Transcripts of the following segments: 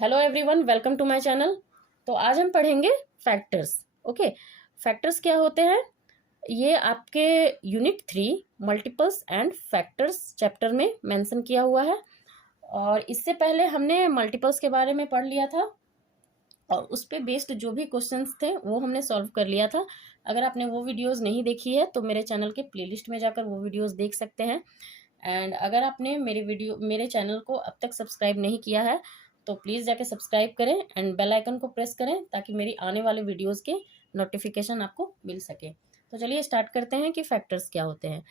Hello everyone, welcome to my channel. तो आज हम पढ़ेंगे फैक्टर्स। ओके, फैक्टर्स क्या होते हैं ये आपके unit 3 multiples and factors chapter में मेंशन किया हुआ है। और इससे पहले हमने मल्टीपल्स के बारे में पढ़ लिया था और उस पे बेस्ड जो भी क्वेश्चंस थे वो हमने सॉल्व कर लिया था। अगर आपने वो वीडियोस नहीं देखी है तो मेरे चैनल के प्लेलिस्ट में जाकर वो वीडियोस देख सकते हैं। एंड अगर आपने मेरे चैनल को अब तक सब्सक्राइब नहीं किया है तो प्लीज़ जाके सब्सक्राइब करें एंड बेल आइकन को प्रेस करें ताकि मेरी आने वाले वीडियोस के नोटिफिकेशन आपको मिल सके। तो चलिए स्टार्ट करते हैं कि फैक्टर्स क्या होते हैं।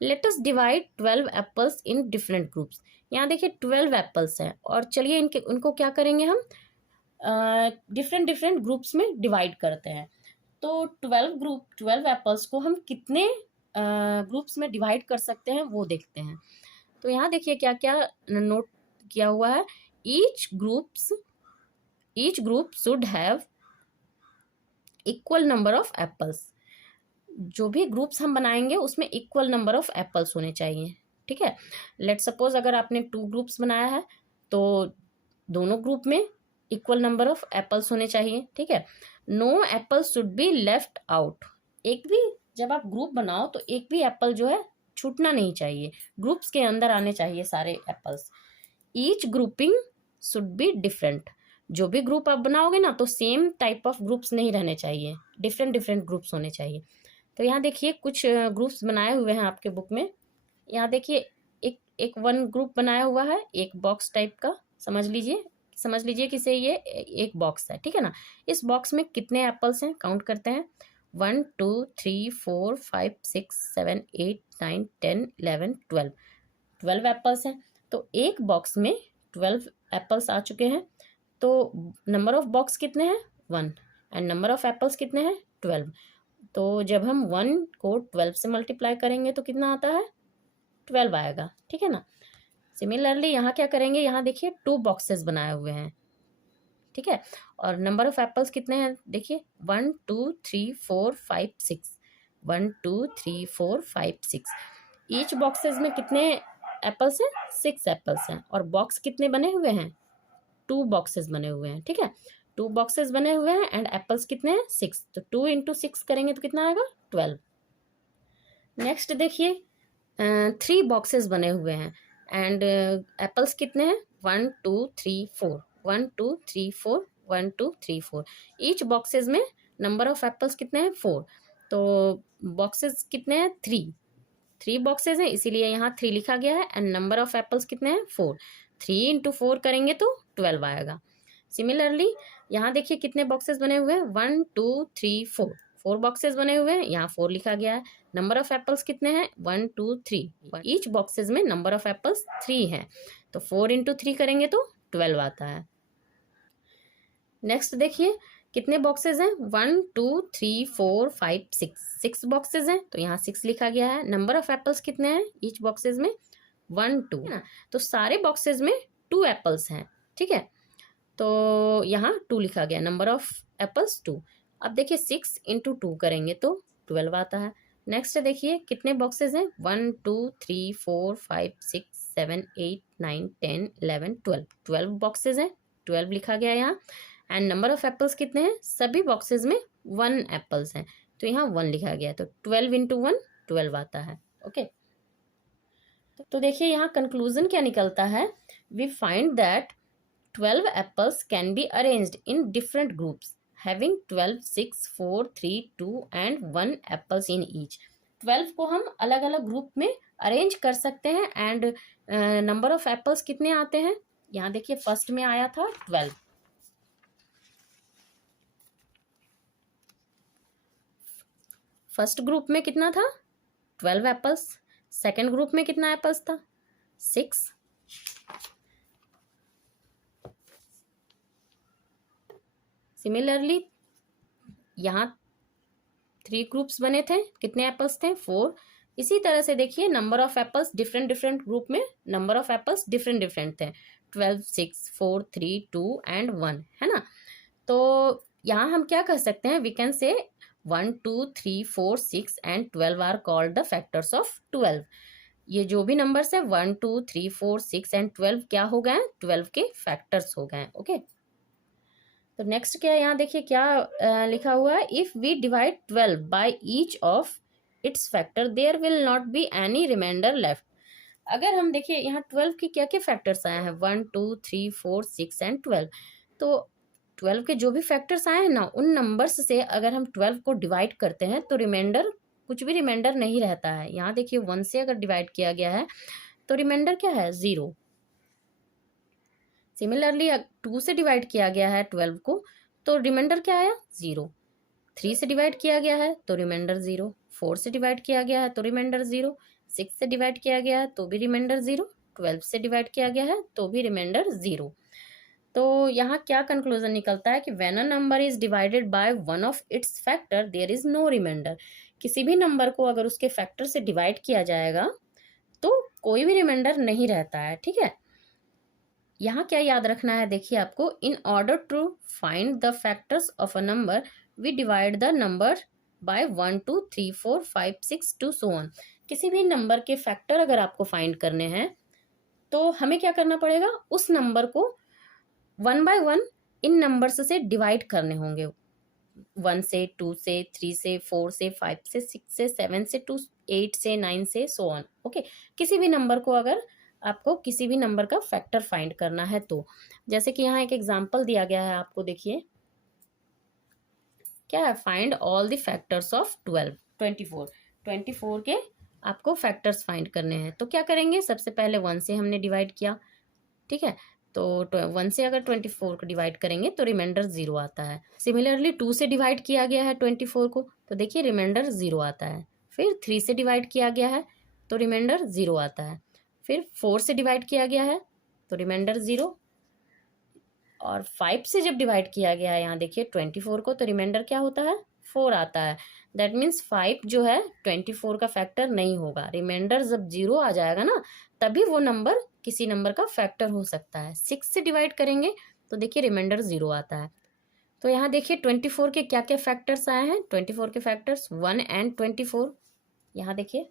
Let us divide 12 apples in different groups. यहाँ देखिए 12 एप्पल्स हैं और चलिए उनको क्या करेंगे हम डिफरेंट डिफरेंट ग्रुप्स में डिवाइड करते हैं। तो 12 एप्पल्स को हम कितने ग्रुप्स में डिवाइड कर सकते हैं वो देखते हैं। तो यहाँ देखिए क्या क्या नोट किया हुआ है। Each group should have equal number of apples. जो भी ग्रुप्स हम बनाएंगे उसमें इक्वल नंबर ऑफ एप्पल्स होने चाहिए। ठीक है, लेट सपोज अगर आपने 2 ग्रुप्स बनाया है तो दोनों ग्रुप में इक्वल नंबर ऑफ एप्पल्स होने चाहिए। ठीक है, no apples should be left out. एक भी जब आप ग्रुप बनाओ तो एक भी एप्पल जो है छूटना नहीं चाहिए, ग्रुप्स के अंदर आने चाहिए सारे apples. Each grouping should be different. जो भी ग्रुप आप बनाओगे ना तो सेम टाइप ऑफ ग्रुप्स नहीं रहने चाहिए, डिफरेंट डिफरेंट ग्रुप्स होने चाहिए। तो यहाँ देखिए कुछ ग्रुप्स बनाए हुए हैं आपके बुक में। यहाँ देखिए एक एक वन ग्रुप बनाया हुआ है, एक बॉक्स टाइप का। समझ लीजिए कि से ये एक बॉक्स है। ठीक है ना, इस बॉक्स में कितने एप्पल्स हैं काउंट करते हैं। 1 2 3 4 5 6 7 8 9 10 11 12 एप्पल्स हैं। तो एक बॉक्स में 12 एप्पल्स आ चुके हैं। तो नंबर ऑफ बॉक्स कितने हैं 1 एंड नंबर ऑफ एप्पल्स कितने हैं 12। तो जब हम 1 को 12 से मल्टीप्लाई करेंगे तो कितना आता है 12 आएगा। ठीक है ना। सिमिलरली यहाँ क्या करेंगे, यहाँ देखिए 2 बॉक्सेस बनाए हुए हैं। ठीक है, और नंबर ऑफ एप्पल्स कितने हैं देखिए 1 2 3 4 5 6 1 2 3 4 5 6। ईच बॉक्सेस में कितने एप्पल्स हैं 6 एप्पल्स हैं। और बॉक्स कितने बने हुए हैं 2 बॉक्सेस बने हुए हैं। ठीक है, 2 बॉक्सेस बने हुए हैं एंड एप्पल्स कितने हैं 6। तो 2 इंटू 6 करेंगे तो कितना आएगा 12। नेक्स्ट देखिए 3 बॉक्सेस बने हुए हैं एंड एप्पल्स कितने हैं 1 2 3 4 1 2 3 4 1 2 3 4। ईच बॉक्सेस में नंबर ऑफ एप्पल्स कितने हैं 4। तो बॉक्सेस कितने हैं 3 बॉक्सेस हैं इसीलिए यहाँ 3 लिखा गया है एंड नंबर ऑफ एप्पल्स कितने हैं 4। 3 इंटू 4 करेंगे तो 12 आएगा। सिमिलरली यहाँ देखिए कितने बॉक्सेस बने हुए हैं 1 2 3 4 बॉक्सेस बने हुए हैं, यहाँ 4 लिखा गया है। नंबर ऑफ एप्पल्स कितने हैं 1 2 3। ईच बॉक्सेस में नंबर ऑफ एप्पल्स 3 है। तो 4 इंटू 3 करेंगे तो 12 आता है। नेक्स्ट देखिए कितने बॉक्सेस हैं 1 2 3 4 5 6 बॉक्सेस हैं तो यहाँ 6 लिखा गया है। नंबर ऑफ एप्पल्स कितने हैं ईच बॉक्सेस में 1 2 ना। तो सारे बॉक्सेस में 2 एप्पल्स हैं। ठीक है, तो यहाँ 2 लिखा गया, नंबर ऑफ एप्पल्स 2। अब देखिए 6 इंटू 2 करेंगे तो 12 आता है। नेक्स्ट देखिए कितने बॉक्सेस हैं 1 2 3 4 5 6 7 8 9 10 11 12 बॉक्सेस हैं, 12 लिखा गया यहाँ। एंड नंबर ऑफ एप्पल्स कितने हैं सभी बॉक्सेस में 1 एप्पल्स हैं तो यहाँ 1 लिखा गया। तो 12 इंटू 1 12 आता है। ओके, तो देखिए यहाँ कंक्लूजन क्या निकलता है। We find that 12 apples can be arranged in different groups having 12 6 4 3 2 and 1 apples in each। 12 को हम अलग अलग ग्रुप में अरेंज कर सकते हैं एंड नंबर ऑफ एप्पल्स कितने आते हैं। यहाँ देखिए फर्स्ट में आया था 12, फर्स्ट ग्रुप में कितना था 12 एप्पल्स। सेकेंड ग्रुप में कितना एप्पल्स था 6। सिमिलरली यहाँ 3 ग्रुप्स बने थे, कितने एप्पल्स थे 4। इसी तरह से देखिए number of apples different different group में number of apples different different थे 12 6 4 3 2 एंड 1 है ना। तो यहाँ हम क्या कर सकते हैं we can say 1 2 3 4 6 and 12 are called the factors of 12। ये जो भी नंबर्स है 1 2 3 4 6 एंड 12 क्या हो गए हैं, 12 के फैक्टर्स हो गए हैं। ओके, तो नेक्स्ट क्या है, यहाँ देखिए क्या लिखा हुआ है, if we divide 12 by each of its factor there will not be any reminder left. अगर हम देखिए यहाँ 12 के क्या क्या फैक्टर्स आए हैं, 1 2 3 4 6 एंड 12, तो 12 के जो भी फैक्टर्स आए हैं ना, उन नंबर्स से अगर हम 12 को डिवाइड करते हैं तो रिमाइंडर, कुछ भी रिमाइंडर नहीं रहता है। यहाँ देखिए 1 से अगर डिवाइड किया गया है तो रिमाइंडर क्या है, 0। सिमिलरली 2 से डिवाइड किया गया है 12 को तो रिमाइंडर क्या आया, 0। 3 से डिवाइड किया गया है तो रिमाइंडर 0। 4 से डिवाइड किया गया है तो रिमाइंडर 0। 6 से डिवाइड किया गया है तो भी रिमाइंडर 0। 12 से डिवाइड किया गया है तो भी रिमाइंडर 0। तो यहाँ क्या कंक्लूजन निकलता है कि when a number is divided by one of its factor there is no reminder. किसी भी नंबर को अगर उसके फैक्टर से डिवाइड किया जाएगा तो कोई भी रिमाइंडर नहीं रहता है। ठीक है, यहाँ क्या याद रखना है, देखिए आपको, in order to find the factors of a number we divide the number by 1 2 3 4 5 6 to so on. किसी भी नंबर के फैक्टर अगर आपको फाइंड करने हैं तो हमें क्या करना पड़ेगा, उस नंबर को 1 बाय 1 इन नंबर्स से डिवाइड करने होंगे। 1 से 2 से 3 से 4 से 5 से 6 से 7 से 2 8 से 9 से सो ऑन। ओके, किसी भी नंबर को अगर आपको किसी भी नंबर का फैक्टर फाइंड करना है तो, जैसे कि यहाँ एक एग्जांपल दिया गया है आपको, देखिए क्या है, find all the factors of 24 के आपको फैक्टर्स फाइंड करने हैं। तो क्या करेंगे, सबसे पहले 1 से हमने डिवाइड किया। ठीक है, तो 1 से अगर 24 को डिवाइड करेंगे तो रिमाइंडर 0 आता है। सिमिलरली 2 से डिवाइड किया गया है 24 को तो देखिए रिमाइंडर 0 आता है। फिर 3 से डिवाइड किया गया है तो रिमाइंडर 0 आता है। फिर 4 से डिवाइड किया गया है तो रिमाइंडर 0, और 5 से जब डिवाइड किया गया है यहाँ देखिए 24 को तो रिमाइंडर क्या होता है, 4 आता है। दैट मीन्स 5 जो है 24 का फैक्टर नहीं होगा। रिमाइंडर जब 0 आ जाएगा ना, तभी वो नंबर किसी नंबर का फैक्टर हो सकता है। 6 से डिवाइड करेंगे तो देखिए रिमाइंडर 0 आता है। तो यहाँ देखिए 24 के क्या क्या फैक्टर्स आए हैं, 24 के फैक्टर्स 1 एंड 24। यहाँ देखिए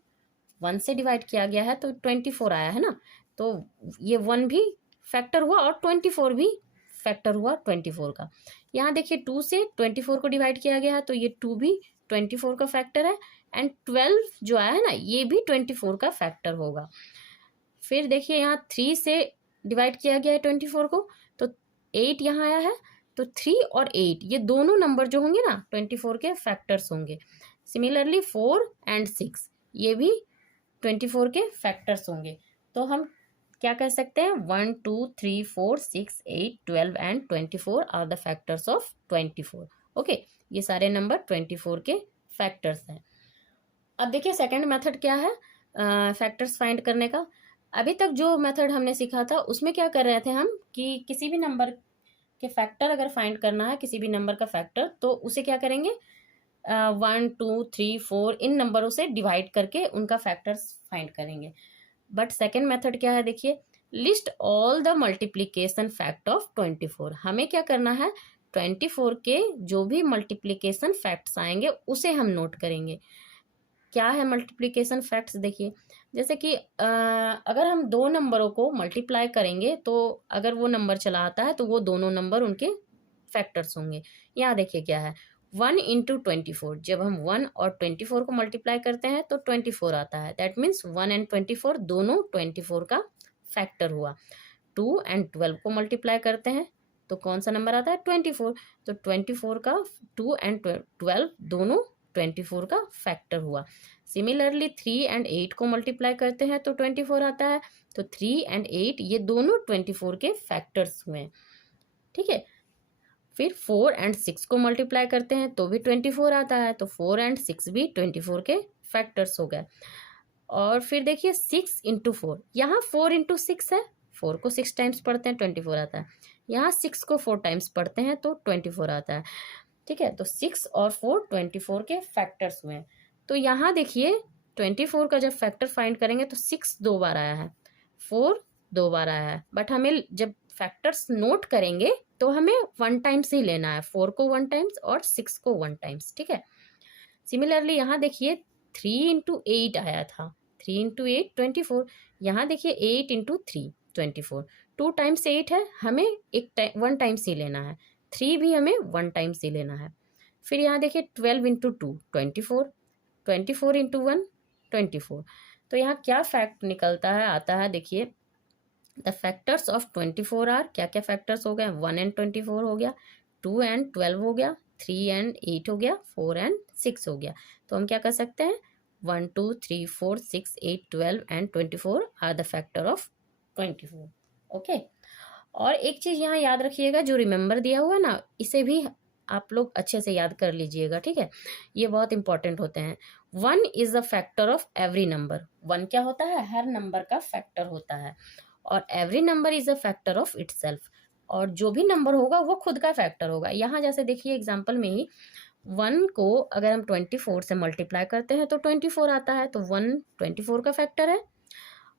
1 से डिवाइड किया गया है तो 24 आया है ना, तो ये 1 भी फैक्टर हुआ और 24 भी फैक्टर हुआ 24 का। यहाँ देखिए 2 से 24 को डिवाइड किया गया है तो ये 2 भी 24 का फैक्टर है, एंड 12 जो आया है ना, ये भी 24 का फैक्टर होगा। फिर देखिए यहाँ 3 से डिवाइड किया गया है 24 को तो 8 यहाँ आया है, तो 3 और 8 ये दोनों नंबर जो होंगे ना 24 के फैक्टर्स होंगे। सिमिलरली 4 एंड 6 ये भी 24 के फैक्टर्स होंगे। तो हम क्या कह सकते हैं, 1 2 3 4 6 8 12 and 24 are the factors of 24। Okay, ये सारे नंबर 24 के फैक्टर्स हैं। अब देखिए सेकंड मेथड क्या है फैक्टर्स फाइंड करने का। अभी तक जो मेथड हमने सीखा था उसमें क्या कर रहे थे हम कि किसी भी नंबर के फैक्टर अगर फाइंड करना है, किसी भी नंबर का फैक्टर, तो उसे क्या करेंगे, 1 2 3 4 इन नंबरों से डिवाइड करके उनका फैक्टर्स फाइंड करेंगे। बट सेकेंड मेथड क्या है, देखिए, list all the multiplication fact of 24। हमें क्या करना है, 24 के जो भी मल्टीप्लीकेशन फैक्ट्स आएंगे उसे हम नोट करेंगे। क्या है मल्टीप्लीकेशन फैक्ट्स, देखिए जैसे कि अगर हम दो नंबरों को मल्टीप्लाई करेंगे तो अगर वो नंबर चला आता है तो वो दोनों नंबर उनके फैक्टर्स होंगे। यहाँ देखिए क्या है, 1 इंटू 24, जब हम 1 और 24 को मल्टीप्लाई करते हैं तो 24 आता है। दैट मीन्स 1 एंड 24 दोनों 24 का फैक्टर हुआ। 2 एंड 12 को मल्टीप्लाई करते हैं तो कौन सा नंबर आता है, 24। तो 24 का 2 एंड 12 दोनों 24 का फैक्टर हुआ। सिमिलरली 3 एंड 8 को मल्टीप्लाई करते हैं तो 24 आता है। तो 3 एंड 8 ये दोनों 24 के फैक्टर्स हुए। ठीक है, फिर 4 एंड 6 को मल्टीप्लाई करते हैं तो भी 24 आता है। तो 4 एंड 6 भी 24 के फैक्टर्स हो गए। और फिर देखिए 6 इंटू 4, यहाँ 4 इंटू 6 है, 4 को 6 टाइम्स पढ़ते हैं 24 आता है। यहाँ 6 को 4 टाइम्स पढ़ते हैं तो 24 आता है। ठीक है, तो 6 और 4 24 के फैक्टर्स हुए हैं। तो यहाँ देखिए 24 का जब फैक्टर फाइंड करेंगे तो 6 2 बार आया है, 4 2 बार आया है। बट हमें जब फैक्टर्स नोट करेंगे तो हमें 1 टाइम्स ही लेना है, 4 को 1 टाइम्स और 6 को 1 टाइम्स। ठीक है, सिमिलरली यहाँ देखिए 3 इंटू 8 आया था, 3 इंटू 8 24। यहाँ देखिए 8 इंटू 3 24। 2 टाइम्स 8 है, हमें 1 टाइम्स ही लेना है। 3 भी हमें 1 टाइम्स ही लेना है। फिर यहाँ देखिए 12 इंटू 2 24। 24 इंटू 1 24। तो यहाँ क्या फैक्ट निकलता है, आता है देखिए, द फैक्टर्स ऑफ 24 आर, क्या क्या फैक्टर्स हो गए, 1 एंड 24 हो गया, 2 एंड 12 हो गया, 3 एंड 8 हो गया, 4 एंड 6 हो गया। तो हम क्या कर सकते हैं, 1 2 3 4 6 8 12 and 24 are the factor of 24। Okay. और एक चीज यहाँ याद रखिएगा, जो रिमेंबर दिया हुआ है ना, इसे भी आप लोग अच्छे से याद कर लीजिएगा, ठीक है। ये बहुत इंपॉर्टेंट होते हैं। 1 is the factor of every number. 1 क्या होता है, हर नंबर का फैक्टर होता है। और every number is a factor of itself. और जो भी नंबर होगा वो खुद का फैक्टर होगा। यहाँ जैसे देखिए एग्जाम्पल में ही 1 को अगर हम 24 से मल्टीप्लाई करते हैं तो 24 आता है, तो 1 24 का फैक्टर है।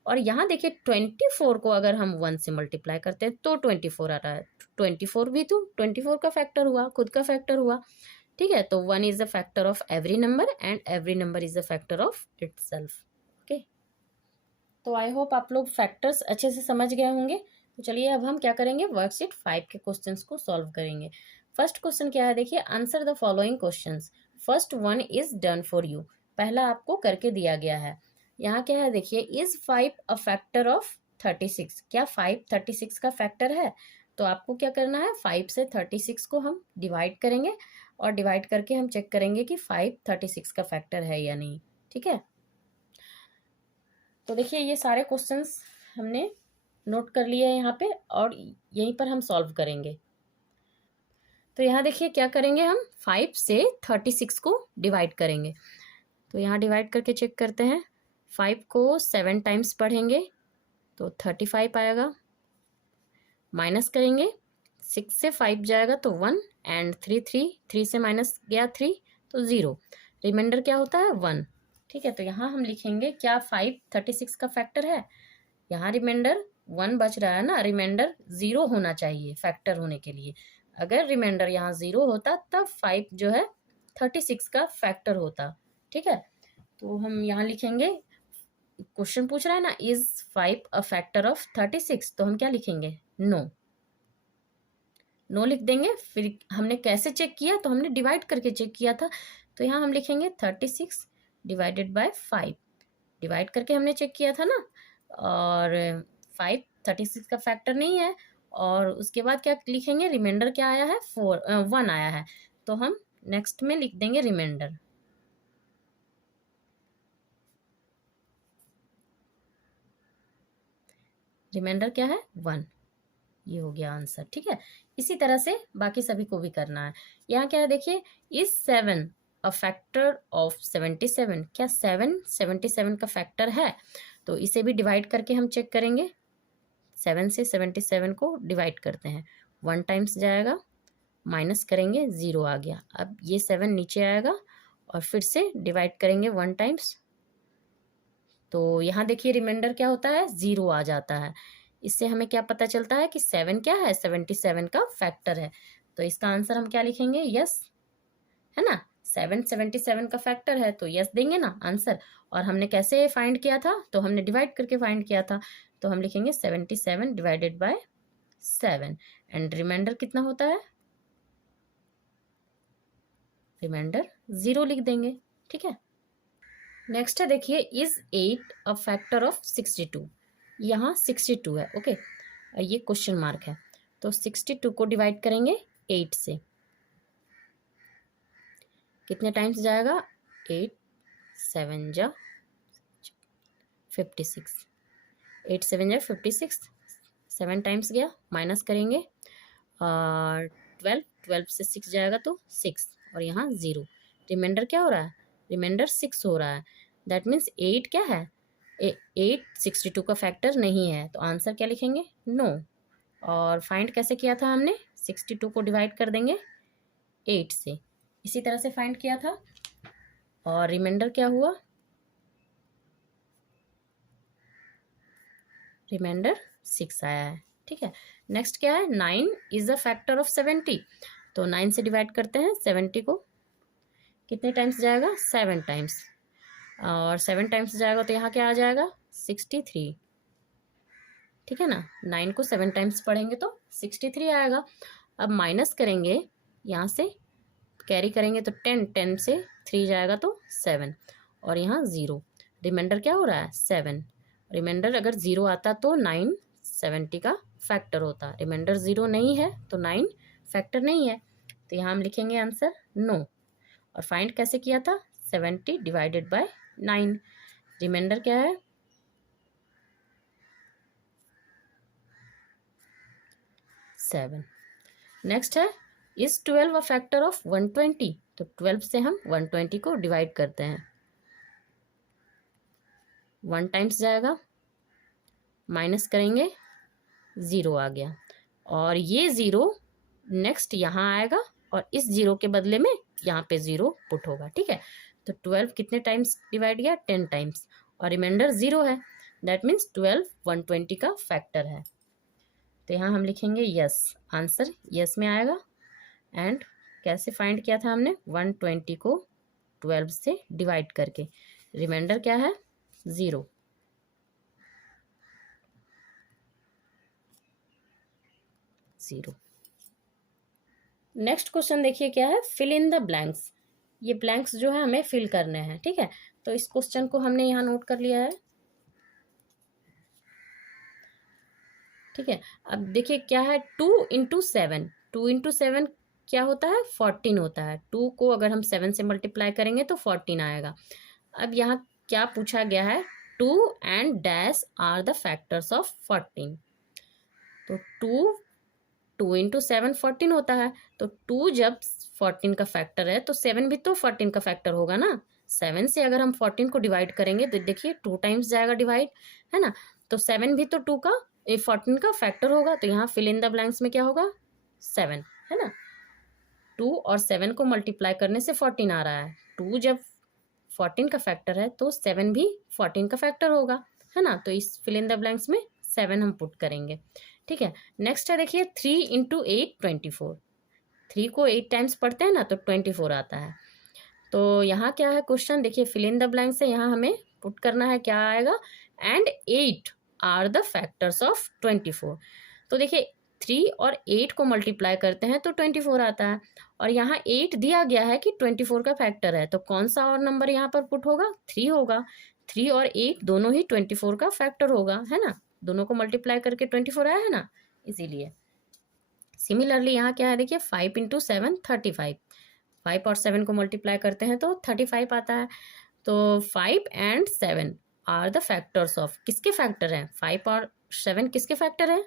और यहाँ देखिए 24 को अगर हम 1 से मल्टीप्लाई करते हैं तो 24 आ रहा है। 24 भी तो 24 का फैक्टर हुआ, खुद का फैक्टर हुआ, ठीक है। तो 1 is the factor of every number and every number is the factor of itself. Okay, तो आई होप आप लोग फैक्टर्स अच्छे से समझ गए होंगे। तो चलिए अब हम क्या करेंगे, वर्कशीट 5 के क्वेश्चंस को सॉल्व करेंगे। फर्स्ट क्वेश्चन क्या है, देखिए, answer the following questions. First one is done for you, पहला आपको करके दिया गया है। यहाँ क्या है देखिए, इज 5 अ फैक्टर ऑफ 36, क्या 5 36 का फैक्टर है। तो आपको क्या करना है, 5 से 36 को हम डिवाइड करेंगे और डिवाइड करके हम चेक करेंगे कि 5 36 का फैक्टर है या नहीं, ठीक है। तो देखिए ये सारे क्वेश्चंस हमने नोट कर लिए हैं यहाँ पे, और यहीं पर हम सॉल्व करेंगे। तो यहाँ देखिए क्या करेंगे, हम 5 से 36 को डिवाइड करेंगे। तो यहाँ डिवाइड करके चेक करते हैं। 5 को 7 टाइम्स पढ़ेंगे तो 35 आएगा। माइनस करेंगे, 6 से 5 जाएगा तो 1 एंड 3 से माइनस गया 3 तो 0। रिमाइंडर क्या होता है, 1, ठीक है। तो यहाँ हम लिखेंगे क्या 5 36 का फैक्टर है। यहाँ रिमाइंडर 1 बच रहा है ना, रिमाइंडर 0 होना चाहिए फैक्टर होने के लिए। अगर रिमाइंडर यहाँ 0 होता तब 5 जो है 36 का फैक्टर होता, ठीक है। तो हम यहाँ लिखेंगे, क्वेश्चन पूछ रहा है ना, इज 5 अ फैक्टर ऑफ 36, तो हम क्या लिखेंगे, नो। नो लिख देंगे। फिर हमने कैसे चेक किया, तो हमने डिवाइड करके चेक किया था। तो यहाँ हम लिखेंगे 36 डिवाइडेड बाय 5, डिवाइड करके हमने चेक किया था ना। और 5 36 का फैक्टर नहीं है। और उसके बाद क्या लिखेंगे, रिमाइंडर क्या आया है, 1 आया है। तो हम नेक्स्ट में लिख देंगे रिमाइंडर। रिमाइंडर क्या है, 1। ये हो गया आंसर, ठीक है। इसी तरह से बाकी सभी को भी करना है। यहाँ क्या है देखिए, इज 7 अ फैक्टर ऑफ 77, क्या 7 77 का फैक्टर है। तो इसे भी डिवाइड करके हम चेक करेंगे। 7 से 77 को डिवाइड करते हैं, 1 टाइम्स जाएगा, माइनस करेंगे, 0 आ गया। अब ये 7 नीचे आएगा और फिर से डिवाइड करेंगे 1 टाइम्स। तो यहाँ देखिए रिमाइंडर क्या होता है, 0 आ जाता है। इससे हमें क्या पता चलता है कि 7 क्या है, 77 का फैक्टर है। तो इसका आंसर हम क्या लिखेंगे, यस, है ना। 7 77 का फैक्टर है तो यस देंगे ना आंसर। और हमने कैसे फाइंड किया था, तो हमने डिवाइड करके फाइंड किया था। तो हम लिखेंगे 77 डिवाइडेड बाय 7 एंड रिमाइंडर कितना होता है, रिमाइंडर 0 लिख देंगे, ठीक है। नेक्स्ट है देखिए, इज 8 अ फैक्टर ऑफ 62। यहाँ 62 है, ओके। ये क्वेश्चन मार्क है। तो 62 को डिवाइड करेंगे 8 से, कितने टाइम्स जाएगा, 8 7 जा 56, 8 7 जा 56, 7 टाइम्स गया, माइनस करेंगे। और 12 से 6 जाएगा तो 6, और यहाँ 0। रिमाइंडर क्या हो रहा है, रिमाइंडर 6 हो रहा है। दैट मीन्स 8 क्या है, 8 62 का फैक्टर नहीं है। तो आंसर क्या लिखेंगे, नो। और फाइंड कैसे किया था हमने, 62 को डिवाइड कर देंगे 8 से, इसी तरह से फाइंड किया था। और रिमाइंडर क्या हुआ, रिमाइंडर 6 आया है, ठीक है। नेक्स्ट क्या है, 9 इज अ फैक्टर ऑफ 70। तो 9 से डिवाइड करते हैं 70 को, कितने टाइम्स जाएगा, 7 टाइम्स। और 7 टाइम्स जाएगा तो यहाँ क्या आ जाएगा 63, ठीक है ना। 9 को 7 टाइम्स पढ़ेंगे तो 63 आएगा। अब माइनस करेंगे यहाँ से, कैरी करेंगे तो 10 से 3 जाएगा तो 7, और यहाँ 0, रिमाइंडर क्या हो रहा है 7। रिमाइंडर अगर 0 आता तो 9 70 का फैक्टर होता, रिमाइंडर 0 नहीं है तो 9 फैक्टर नहीं है, तो यहाँ हम लिखेंगे आंसर नो। और फाइंड कैसे किया था 70 डिवाइडेड बाय 9, रिमाइंडर क्या है 7। नेक्स्ट है इज 12 अ फैक्टर ऑफ 120, तो 12 से हम 120 को डिवाइड करते हैं, 1 टाइम्स जाएगा, माइनस करेंगे 0 आ गया, और ये 0 नेक्स्ट यहाँ आएगा और इस 0 के बदले में यहाँ पे 0 पुट होगा, ठीक है। तो 12 कितने टाइम्स डिवाइड किया 10 टाइम्स, और रिमाइंडर 0 है, दैट मीन्स 12 120 का फैक्टर है। तो यहाँ हम लिखेंगे यस, आंसर यस में आएगा। एंड कैसे फाइंड किया था हमने 120 को 12 से डिवाइड करके, रिमाइंडर क्या है 0। नेक्स्ट क्वेश्चन देखिए क्या है, फिल इन द ब्लैंक्स। ये ब्लैंक्स जो है हमें फिल करने हैं, ठीक है। तो इस क्वेश्चन को हमने यहाँ नोट कर लिया है, ठीक है। अब देखिए क्या है 2 इंटू 7, 2 इंटू 7 क्या होता है 14 होता है। 2 को अगर हम 7 से मल्टीप्लाई करेंगे तो 14 आएगा। अब यहाँ क्या पूछा गया है 2 and dash are the factors of 14, तो 2 इंटू 7 14 होता है, तो 2 जब 14 का फैक्टर है तो 7 भी तो 14 का फैक्टर होगा ना। 7 से अगर हम 14 को डिवाइड करेंगे तो देखिए 2 टाइम्स जाएगा डिवाइड, है ना। तो 7 भी तो 2 का 14 का फैक्टर होगा, तो यहाँ फिल इन द ब्लैंक्स में क्या होगा 7, है ना। 2 और 7 को मल्टीप्लाई करने से 14 आ रहा है, 2 जब 14 का फैक्टर है तो 7 भी 14 का फैक्टर होगा, है ना। तो इस फिल इन द ब्लैंक्स में 7 हम पुट करेंगे, ठीक है। नेक्स्ट है देखिए 3 इंटू 8 24, 3 को 8 टाइम्स पढ़ते हैं ना तो 24 आता है। तो यहाँ क्या है क्वेश्चन देखिए फिल इन द ब्लैंक्स से यहाँ हमें पुट करना है, क्या आएगा and 8 are the factors of 24। तो देखिए 3 और 8 को मल्टीप्लाई करते हैं तो 24 आता है, और यहाँ 8 दिया गया है कि 24 का फैक्टर है, तो कौन सा और नंबर यहाँ पर पुट होगा 3 होगा। 3 और 8 दोनों ही 24 का फैक्टर होगा, है ना, दोनों को मल्टीप्लाई करके 24 आया है ना, इसीलिए। सिमिलरली यहाँ क्या है देखिए 5 इंटू 7 35, 5 और 7 को मल्टीप्लाई करते हैं तो 35 आता है। तो 5 and 7 are the factors of, किसके फैक्टर हैं 5 और 7 किसके फैक्टर हैं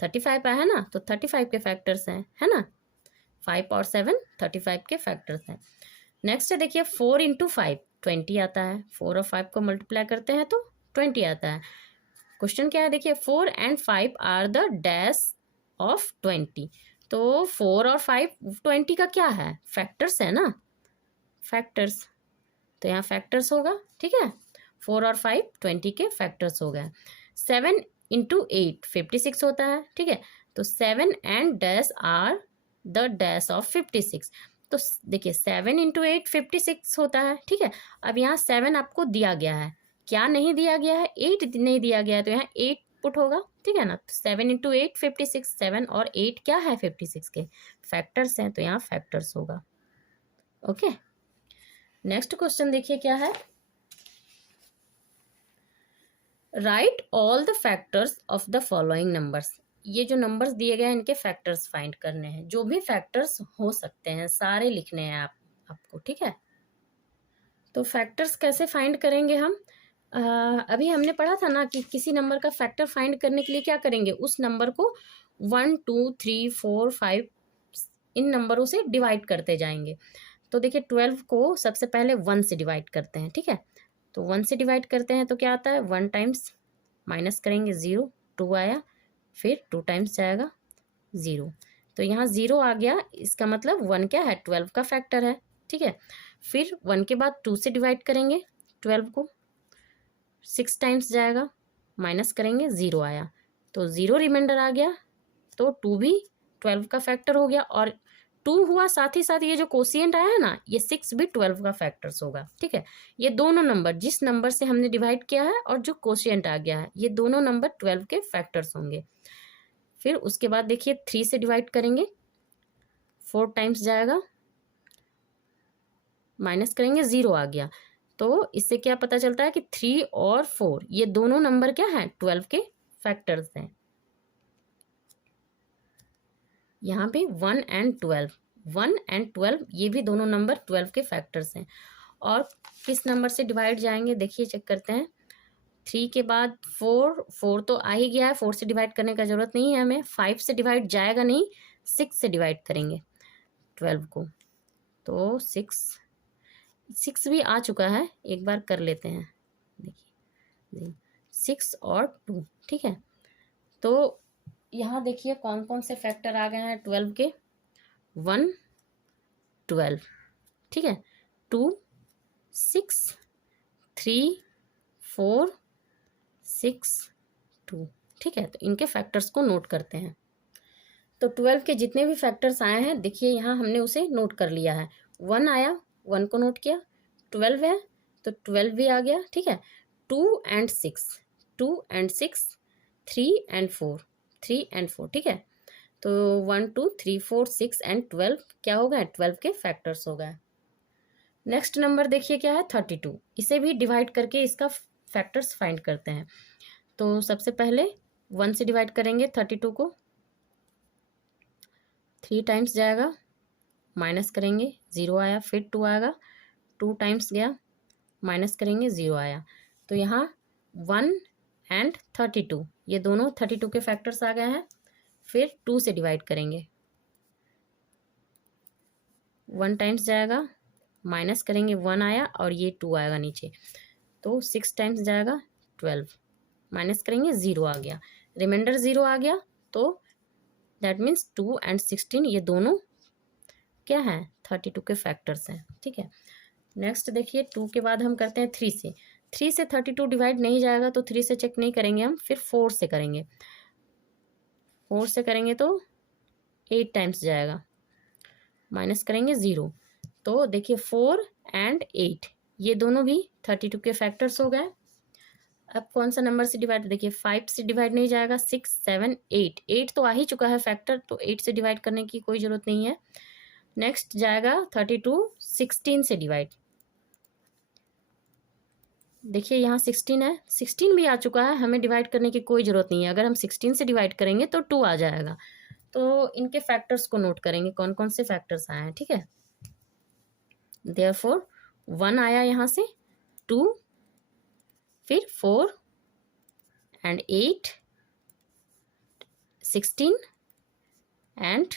35 है ना, तो 35 के फैक्टर्स हैं, है ना। 5 और 7 35 के फैक्टर्स हैं। नेक्स्ट है देखिए 4 इंटू 5 20 आता है, 4 और 5 को मल्टीप्लाई करते हैं तो 20 आता है। क्वेश्चन क्या है देखिए 4 and 5 are the dash of 20, तो 4 और 5 20 का क्या है फैक्टर्स है ना, फैक्टर्स, तो यहाँ फैक्टर्स होगा, ठीक है। 4 और 5 20 के फैक्टर्स हो गए। 7 इंटू 8 56 होता है, ठीक है। तो 7 and dash are the dash of 56, तो देखिए 7 इंटू 8 56 होता है, ठीक है। अब यहाँ 7 आपको दिया गया है, क्या नहीं दिया गया है 8 नहीं दिया गया है, तो यहाँ 8 पुट होगा, ठीक है ना। तो 7 इंटू 8 56, 7 और 8 क्या है 56 के फैक्टर्स हैं, तो यहाँ फैक्टर्स होगा, ओके। नेक्स्ट क्वेश्चन देखिए क्या है, right all the factors of the following numbers. ये जो नंबर्स दिए गए हैं इनके फैक्टर्स फाइंड करने हैं, जो भी फैक्टर्स हो सकते हैं सारे लिखने हैं आपको, ठीक है। तो फैक्टर्स कैसे फाइंड करेंगे हम, अभी हमने पढ़ा था ना कि किसी नंबर का फैक्टर फाइंड करने के लिए क्या करेंगे, उस नंबर को 1 2 3 4 5 इन नंबरों से डिवाइड करते जाएंगे। तो देखिए 12 को सबसे पहले 1 से डिवाइड करते हैं, ठीक है। तो 1 से डिवाइड करते हैं तो क्या आता है 1 टाइम्स, माइनस करेंगे 0, 2 आया, फिर 2 टाइम्स जाएगा 0, तो यहाँ 0 आ गया, इसका मतलब 1 क्या है 12 का फैक्टर है, ठीक है। फिर 1 के बाद 2 से डिवाइड करेंगे 12 को, 6 टाइम्स जाएगा, माइनस करेंगे 0 आया, तो 0 रिमाइंडर आ गया, तो 2 भी 12 का फैक्टर हो गया, और टू हुआ, साथ ही साथ ये जो कोशिएंट आया है ना, ये 6 भी 12 का फैक्टर्स होगा। ठीक है, ये दोनों नंबर जिस नंबर से हमने डिवाइड किया है और जो कोशिएंट आ गया है, ये दोनों नंबर 12 के फैक्टर्स होंगे। फिर उसके बाद देखिए 3 से डिवाइड करेंगे, 4 टाइम्स जाएगा, माइनस करेंगे, 0 आ गया। तो इससे क्या पता चलता है कि 3 और 4 ये दोनों नंबर क्या हैं, 12 के फैक्टर्स हैं। यहाँ पे 1 एंड 12 ये भी दोनों नंबर 12 के फैक्टर्स हैं। और किस नंबर से डिवाइड जाएंगे, देखिए चेक करते हैं। 3 के बाद 4 तो आ ही गया है, 4 से डिवाइड करने का जरूरत नहीं है हमें। 5 से डिवाइड जाएगा नहीं, 6 से डिवाइड करेंगे 12 को, तो 6 भी आ चुका है, एक बार कर लेते हैं। देखिए 6 और 2, ठीक है। तो यहाँ देखिए कौन कौन से फैक्टर आ गए हैं 12 के। 1 12, ठीक है, 2 6, 3 4 6 2, ठीक है। तो इनके फैक्टर्स को नोट करते हैं। तो 12 के जितने भी फैक्टर्स आए हैं, देखिए यहाँ हमने उसे नोट कर लिया है। 1 आया, 1 को नोट किया। 12 है तो 12 भी आ गया, ठीक है। 2 and 6, 2 and 6, 3 and 4, 3 and 4, ठीक है। तो 1 2 3 4 6 and 12 क्या हो गए, 12 के फैक्टर्स हो गए। नेक्स्ट नंबर देखिए क्या है, 32। इसे भी डिवाइड करके इसका फैक्टर्स फाइंड करते हैं। तो सबसे पहले 1 से डिवाइड करेंगे 32 को, 3 टाइम्स जाएगा, माइनस करेंगे, 0 आया। फिर 2 आएगा, 2 टाइम्स गया, माइनस करेंगे, 0 आया। तो यहाँ 1 and 32 ये दोनों 32 के फैक्टर्स आ गए हैं। फिर 2 से डिवाइड करेंगे, 1 टाइम्स जाएगा, माइनस करेंगे, 1 आया और ये 2 आएगा नीचे। तो 6 टाइम्स जाएगा, 12, माइनस करेंगे, 0 आ गया। रिमाइंडर 0 आ गया, तो दैट मीन्स 2 and 16 ये दोनों क्या हैं, 32 के फैक्टर्स हैं, ठीक है। नेक्स्ट देखिए 2 के बाद हम करते हैं 3 से। 3 से 32 डिवाइड नहीं जाएगा, तो 3 से चेक नहीं करेंगे हम, फिर 4 से करेंगे। 4 से करेंगे तो 8 टाइम्स जाएगा, माइनस करेंगे, 0। तो देखिए 4 and 8 ये दोनों भी 32 के फैक्टर्स हो गए। अब कौन सा नंबर से डिवाइड, देखिए 5 से डिवाइड नहीं जाएगा, 6 7 8, 8 तो आ ही चुका है फैक्टर, तो 8 से डिवाइड करने की कोई ज़रूरत नहीं है। नेक्स्ट जाएगा 32 16 से डिवाइड। देखिए यहाँ 16 है, 16 भी आ चुका है, हमें डिवाइड करने की कोई ज़रूरत नहीं है। अगर हम 16 से डिवाइड करेंगे तो 2 आ जाएगा। तो इनके फैक्टर्स को नोट करेंगे, कौन कौन से फैक्टर्स आए हैं, ठीक है। देयरफॉर 1 आया यहाँ से, 2, फिर 4 and 8, 16 and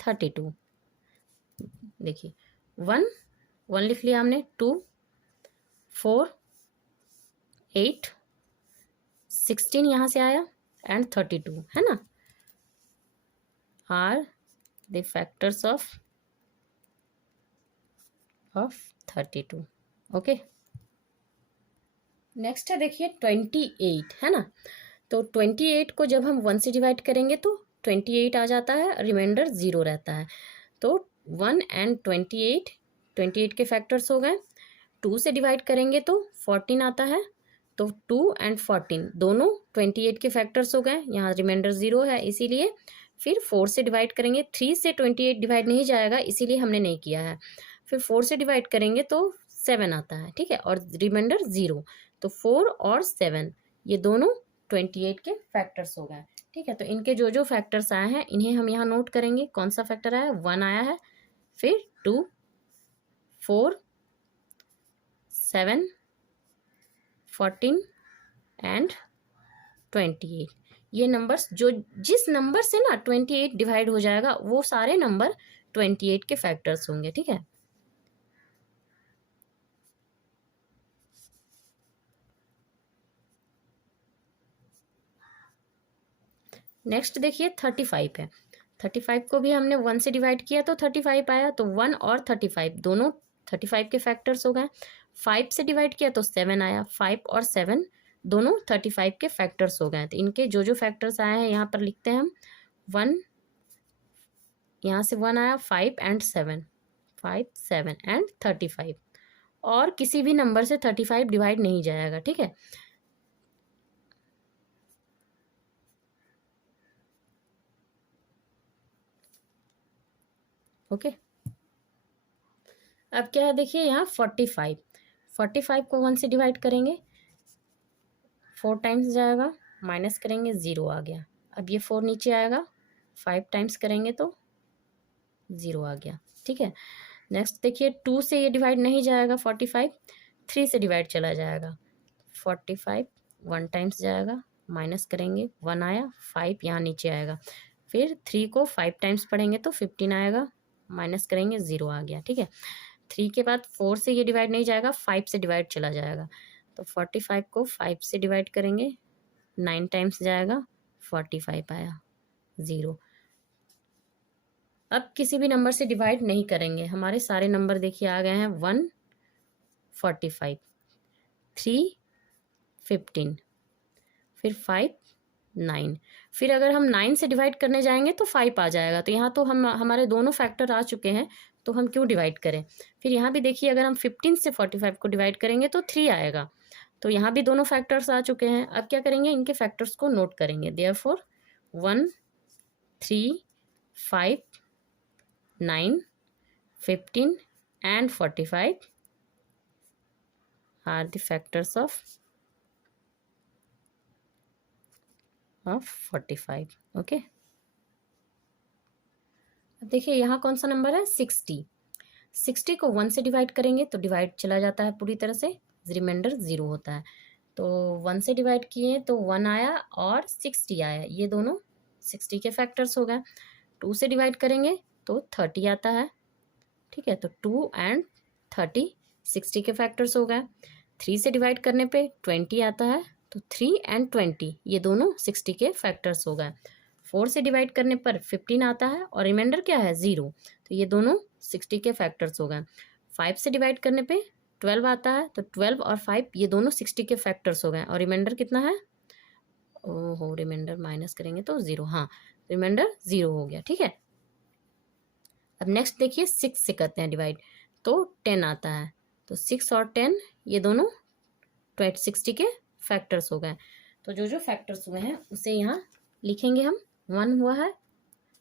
32। देखिए 1 लिख लिया हमने, 2 4 8 16 यहाँ से आया एंड 32, है ना, are the factors of 32। Okay, next है देखिए 28, है ना। तो 28 को जब हम 1 से डिवाइड करेंगे तो 28 आ जाता है, रिमाइंडर 0 रहता है। तो 1 and 28 के फैक्टर्स हो गए। 2 से डिवाइड करेंगे तो 14 आता है, तो 2 and 14 दोनों 28 के फैक्टर्स हो गए। यहाँ रिमाइंडर 0 है इसीलिए। फिर 4 से डिवाइड करेंगे, 3 से 28 डिवाइड नहीं जाएगा इसीलिए हमने नहीं किया है। फिर 4 से डिवाइड करेंगे तो 7 आता है, ठीक है, और रिमाइंडर 0। तो 4 और 7 ये दोनों 28 के फैक्टर्स हो गए, ठीक है। तो इनके जो जो फैक्टर्स आए हैं इन्हें हम यहाँ नोट करेंगे। कौन सा फैक्टर आया, 1 आया है, फिर 2 4 7 14 एंड 28। ये नंबर्स जो जिस नंबर से ना 28 डिवाइड हो जाएगा वो सारे नंबर 28 के फैक्टर्स होंगे, ठीक है। नेक्स्ट देखिए 35 है। 35 को भी हमने 1 से डिवाइड किया तो 35 आया, तो 1 और 35 दोनों 35 के फैक्टर्स हो गए। 5 से डिवाइड किया तो 7 आया, 5 और 7 दोनों 35 के फैक्टर्स हो गए। तो इनके जो जो फैक्टर्स आए हैं यहाँ पर लिखते हैं हम। 1 यहाँ से 1 आया, 5 एंड 7, 5 7 एंड 35, और किसी भी नंबर से 35 डिवाइड नहीं जाएगा, ठीक है। ओके, अब क्या है देखिए यहाँ 45 को 1 से डिवाइड करेंगे, 4 टाइम्स जाएगा, माइनस करेंगे, 0 आ गया। अब ये 4 नीचे आएगा, 5 टाइम्स करेंगे तो 0 आ गया, ठीक है। नेक्स्ट देखिए 2 से ये डिवाइड नहीं जाएगा 45, 3 से डिवाइड चला जाएगा। 45 1 टाइम्स जाएगा, माइनस करेंगे, 1 आया, 5 यहाँ नीचे आएगा। फिर 3 को 5 टाइम्स पढ़ेंगे तो 15 आएगा, माइनस करेंगे, 0 आ गया, ठीक है। 3 के बाद 4 से ये डिवाइड नहीं जाएगा, 5 से डिवाइड चला जाएगा। तो 45 को 5 से डिवाइड करेंगे, 9 टाइम्स जाएगा, 45 आया, 0। अब किसी भी नंबर से डिवाइड नहीं करेंगे, हमारे सारे नंबर देखिए आ गए हैं। 1 45, 3 15, फिर 5 9। फिर अगर हम 9 से डिवाइड करने जाएंगे तो 5 आ जाएगा। तो यहाँ तो हमारे दोनों फैक्टर आ चुके हैं, तो हम क्यों डिवाइड करें। फिर यहाँ भी देखिए अगर हम 15 से 45 को डिवाइड करेंगे तो 3 आएगा। तो यहाँ भी दोनों फैक्टर्स आ चुके हैं। अब क्या करेंगे, इनके फैक्टर्स को नोट करेंगे। Therefore 1 3 5 9 15 and 45 are the factors of 45। Okay, अब देखिए यहाँ कौन सा नंबर है, 60 को 1 से डिवाइड करेंगे तो डिवाइड चला जाता है पूरी तरह से, रिमाइंडर 0 होता है। तो 1 से डिवाइड किए तो 1 आया और 60 आया, ये दोनों 60 के फैक्टर्स हो गए। 2 से डिवाइड करेंगे तो 30 आता है, ठीक है। तो 2 एंड 30 60 के फैक्टर्स हो गए। 3 से डिवाइड करने पे 20 आता है, तो 3 एंड 20 ये दोनों 60 के फैक्टर्स हो गए। 4 से डिवाइड करने पर 15 आता है और रिमाइंडर क्या है, 0, तो ये दोनों 60 के फैक्टर्स हो गए। 5 से डिवाइड करने पे 12 आता है, तो 12 और 5 ये दोनों 60 के फैक्टर्स हो गए और रिमाइंडर कितना है, ओहो रिमाइंडर माइनस करेंगे तो 0, हाँ रिमाइंडर 0 हो गया, ठीक है। अब नेक्स्ट देखिए 6 से करते हैं डिवाइड, तो 10 आता है। तो 6 और 10 ये दोनों 60 के फैक्टर्स हो गए। तो जो जो फैक्टर्स हुए हैं उसे यहाँ लिखेंगे हम। 1 हुआ है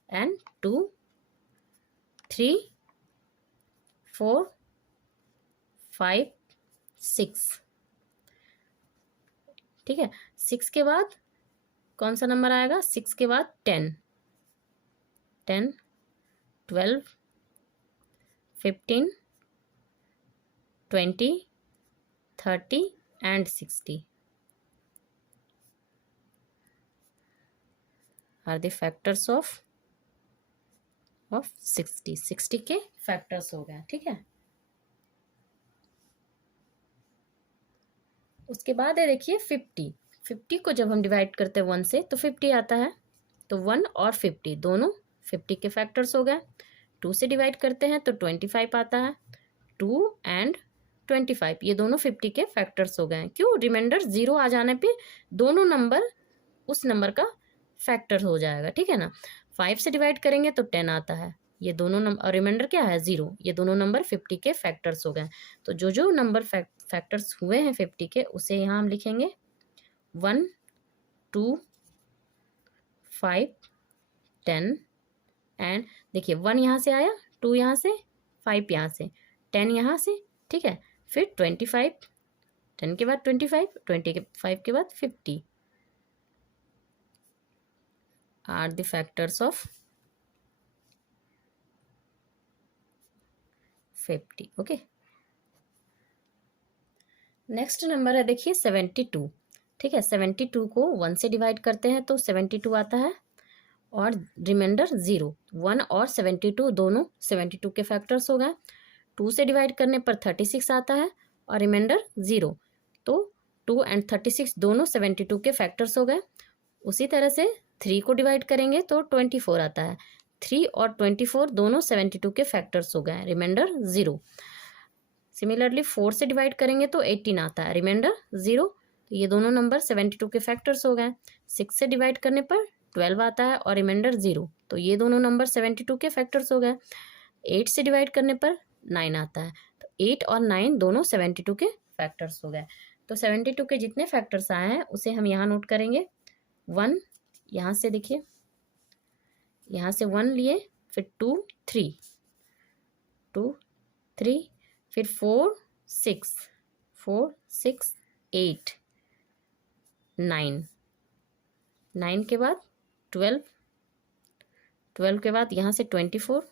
एंड 2 3 4 5 6, ठीक है। 6 के बाद कौन सा नंबर आएगा, 6 के बाद 10 12 15 20 30 and 60 are the factors of 60। 60 के फैक्टर्स हो गए, ठीक है। उसके बाद है देखिए 50 को जब हम डिवाइड करते हैं 1 से तो 50 आता है। तो 1 और 50 दोनों 50 के फैक्टर्स हो गए। 2 से डिवाइड करते हैं तो 25 आता है। 2 एंड 25 ये दोनों 50 के फैक्टर्स हो गए। क्यों, रिमाइंडर 0 आ जाने पे दोनों नंबर उस नंबर का फैक्टर हो जाएगा, ठीक है ना। 5 से डिवाइड करेंगे तो 10 आता है, ये दोनों नंबर, और रिमाइंडर क्या है 0, ये दोनों नंबर 50 के फैक्टर्स हो गए। तो जो जो नंबर फैक्टर्स हुए हैं 50 के उसे यहाँ हम लिखेंगे 1 2 5 10 एंड देखिए 1 यहाँ से आया, 2 यहाँ से, 5 यहाँ से, 10 यहाँ से, ठीक है। फिर 25, 10 के बाद 25, 25 के बाद 50 are the factors of 50। Okay, next number है देखिए 72, ठीक है। 72 को 1 से डिवाइड करते हैं तो 72 आता है और रिमाइंडर 0। 1 और 72 दोनों 72 के फैक्टर्स हो गए। 2 से डिवाइड करने पर 36 आता है और रिमाइंडर 0। तो 2 एंड 36 दोनों 72 के फैक्टर्स हो गए। उसी तरह से 3 को डिवाइड करेंगे तो 24 आता है। 3 और 24 दोनों 72 के फैक्टर्स हो गए, रिमाइंडर 0। सिमिलरली 4 से डिवाइड करेंगे तो 18 आता है, रिमाइंडर 0। तो ये दोनों नंबर 72 के फैक्टर्स हो गए। 6 से डिवाइड करने पर 12 आता है और रिमाइंडर 0। तो ये दोनों नंबर 72 के फैक्टर्स हो गए। 8 से डिवाइड करने पर 9 आता है, तो 8 और 9 दोनों 72 के फैक्टर्स हो गए। तो 72 के जितने फैक्टर्स आए हैं उसे हम यहाँ नोट करेंगे। 1, यहाँ से देखिए, यहाँ से 1 लिए, फिर 2 3, 2 3, फिर 4 6, 4 6 8 9, 9 के बाद 12, 12 के बाद यहाँ से 24,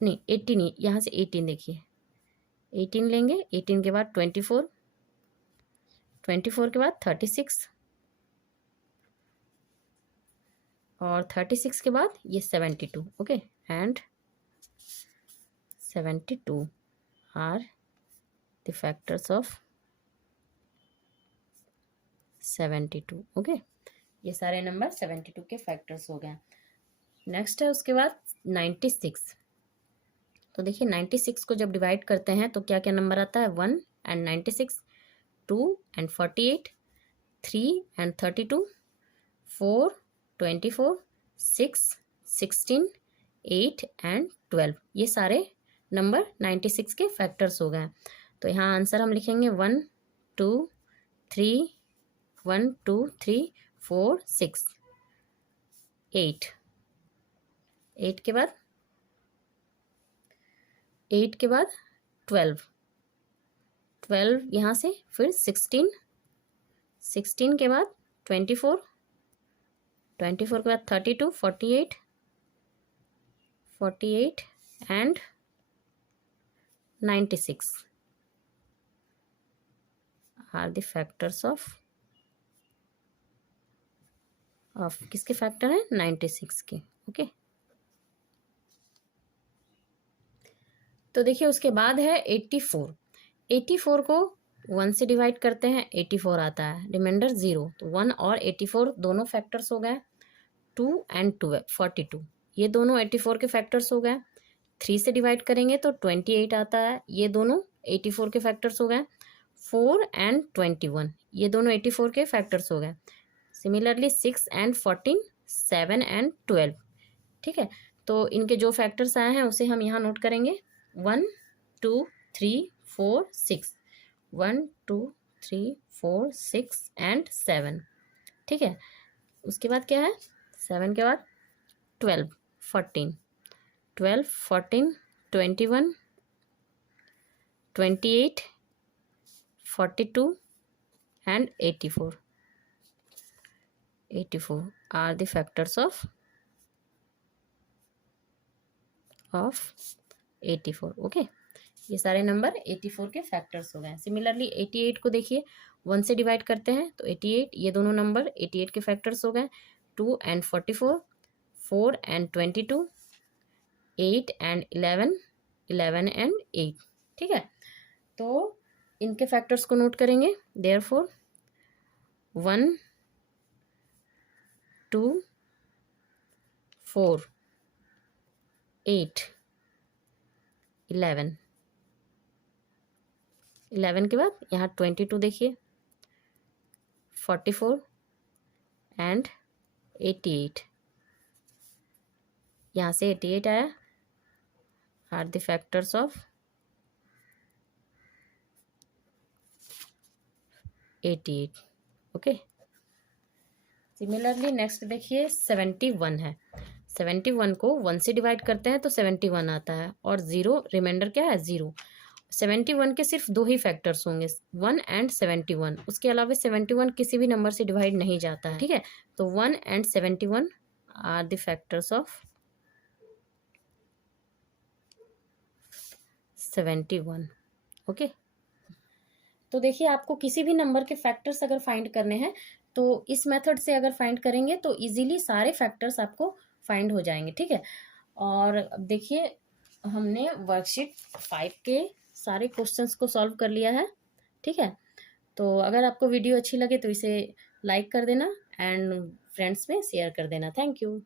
नहीं 18, यहाँ से 18 देखिए, 18 लेंगे, 18 के बाद 24, 24 के बाद 36, और 36 के बाद ये 72। Okay, and 72 are the factors of 72। Okay, ये सारे नंबर 72 के फैक्टर्स हो गए। नेक्स्ट है उसके बाद 96। तो देखिए 96 को जब डिवाइड करते हैं तो क्या क्या नंबर आता है? 1 एंड 96, 2 एंड 48, 3 एंड 32, 4 24, 6 16, 8 एंड 12। ये सारे नंबर 96 के फैक्टर्स हो गए। तो यहाँ आंसर हम लिखेंगे 1 2 3, 1 2 3 4 6 8, 8 के बाद 12, 12 यहाँ से, फिर 16, 16 के बाद 24, 24 के बाद 32, 48, 48 and 96 are the factors of किसके फैक्टर हैं? 96 के। ओके, तो देखिए उसके बाद है 84। 84 को 1 से डिवाइड करते हैं, 84 आता है, रिमाइंडर 0। तो 1 और 84 दोनों फैक्टर्स हो गए। 2 एंड 12 42, ये दोनों 84 के फैक्टर्स हो गए। 3 से डिवाइड करेंगे तो 28 आता है, ये दोनों 84 के फैक्टर्स हो गए। 4 एंड 21, ये दोनों 84 के फैक्टर्स हो गए। Similarly 6 and 14, 7 and 12। ठीक है, तो इनके जो फैक्टर्स आए हैं उसे हम यहाँ नोट करेंगे। 1 2 3 4 6, 1 2 3 4 6 एंड 7। ठीक है, उसके बाद क्या है? 7 के बाद 12 14, 12 14 21 28 42 and 84। 84 are the factors of 84। Okay, ये सारे नंबर 84 के फैक्टर्स हो गए। सिमिलरली 88 को देखिए, 1 से डिवाइड करते हैं तो 88, ये दोनों नंबर 88 के फैक्टर्स हो गए। 2 एंड 44, 4 एंड 22, 8 एंड 11, 11 एंड 8। ठीक है, तो इनके फैक्टर्स को नोट करेंगे। देयरफॉर 1 2 4 8 11, 11 के बाद यहाँ 22 देखिए, 44 एंड 88, यहाँ से 88 आया, are the factors of 88। Okay, similarly next देखिए 71 है। 71 को 1 से डिवाइड करते हैं तो 71 आता है, और 0, रिमाइंडर क्या है? 0। 71 के सिर्फ 2 ही फैक्टर्स होंगे, 1 एंड 71। उसके अलावा 71 किसी भी नंबर से डिवाइड नहीं जाता है। ठीक है, तो 1 and 71 are the factors of 71। Okay, तो देखिए आपको किसी भी नंबर के फैक्टर्स अगर फाइंड करने हैं तो इस मेथड से अगर फाइंड करेंगे तो इजीली सारे फैक्टर्स आपको फाइंड हो जाएंगे। ठीक है, और अब देखिए हमने वर्कशीट 5 के सारे क्वेश्चंस को सॉल्व कर लिया है। ठीक है, तो अगर आपको वीडियो अच्छी लगे तो इसे लाइक कर देना एंड फ्रेंड्स में शेयर कर देना। Thank you.